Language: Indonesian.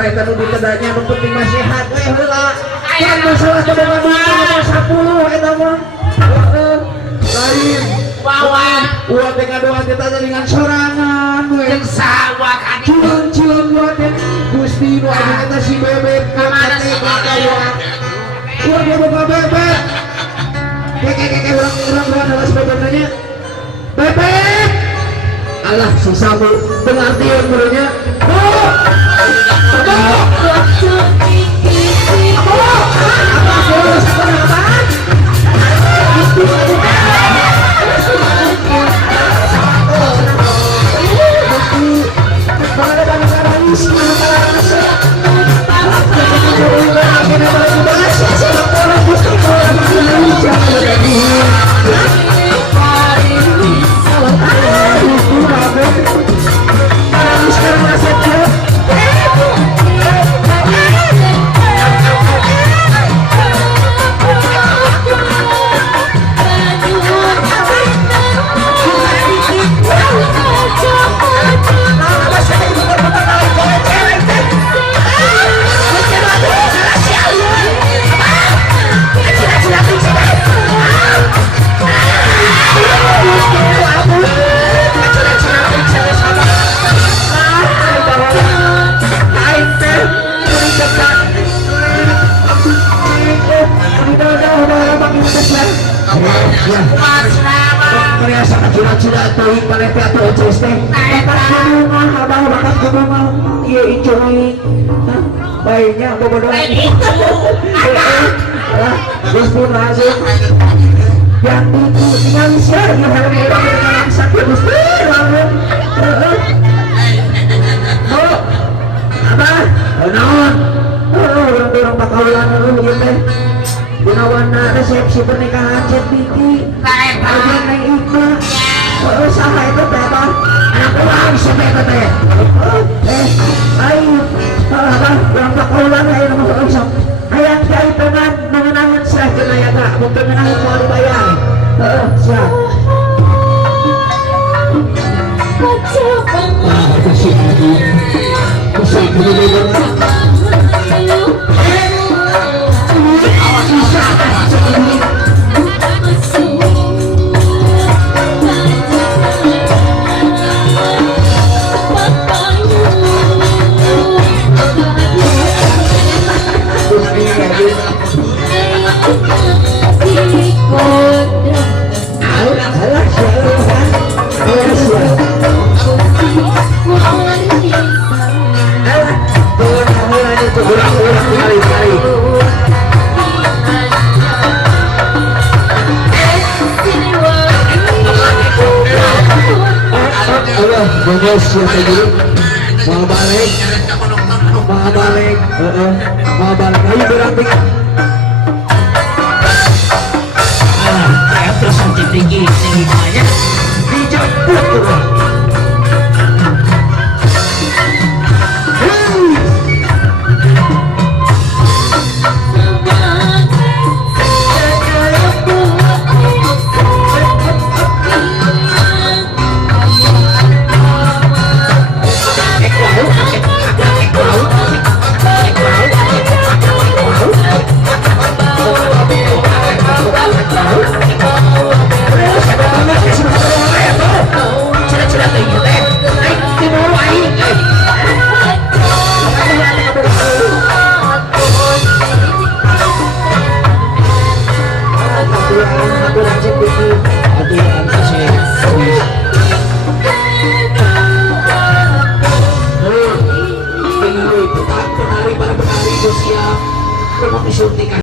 eta eta nu ditedanya nu penting mah sehat we heula. Kan masalah teu boga duit 10 eta mah. Lain Wawan uang teh kadoan teh tanya dengan sorangan we. jeung sawah kan Cium-cium uang teh Gusti nu aya eta si bebek Kamana teh si kadoan. Uang teh boga bebek. Keke urang adalah sebenarnya bebek. Allah susah bu pengertian muridnya. Cina-cina tuh paling teater oces teh bakat gunungan abah bakat gunungan iya icoi baiknya bobodoh terus pun langsung yang itu tinggal bisa di helm orang sakit terus langsung oh abah non orang bakalan lu teh gunawana resepsi pernikahan CPT bagian yang itu saha itu teh bang anak orang siapa itu teh ayo abah yang bakalan ayo nama orang ayang kaitangan mengenangan serahkan ayah kak mungkin mengenangan mau dibayar siap kasih lagi kasih bos siapa dulu mau balik ayo berarti kayak terus tinggi banyak dijemput tuh penari para penari siap. Mau disuntikan.